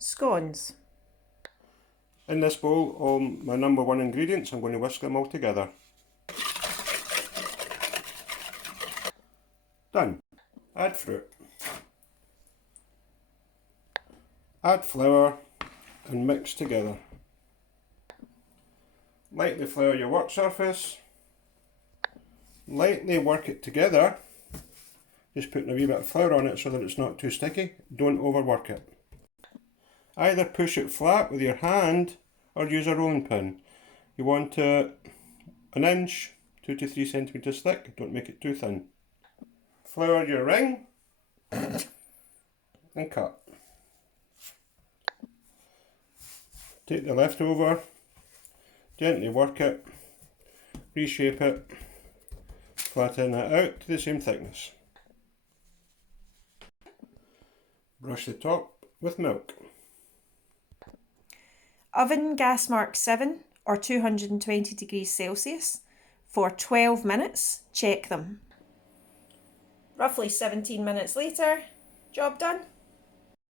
Scones. In this bowl, all my number one ingredients, I'm going to whisk them all together. Done. Add fruit. Add flour and mix together. Lightly flour your work surface. Lightly work it together. Just putting a wee bit of flour on it so that it's not too sticky. Don't overwork it. Either push it flat with your hand or use a rolling pin. You want it an inch, 2 to 3 centimetres thick. Don't make it too thin. Flour your ring and cut. Take the leftover, gently work it, reshape it, flatten it out to the same thickness. Brush the top with milk. Oven gas mark 7 or 220 degrees Celsius for 12 minutes. Check them. Roughly 17 minutes later, job done.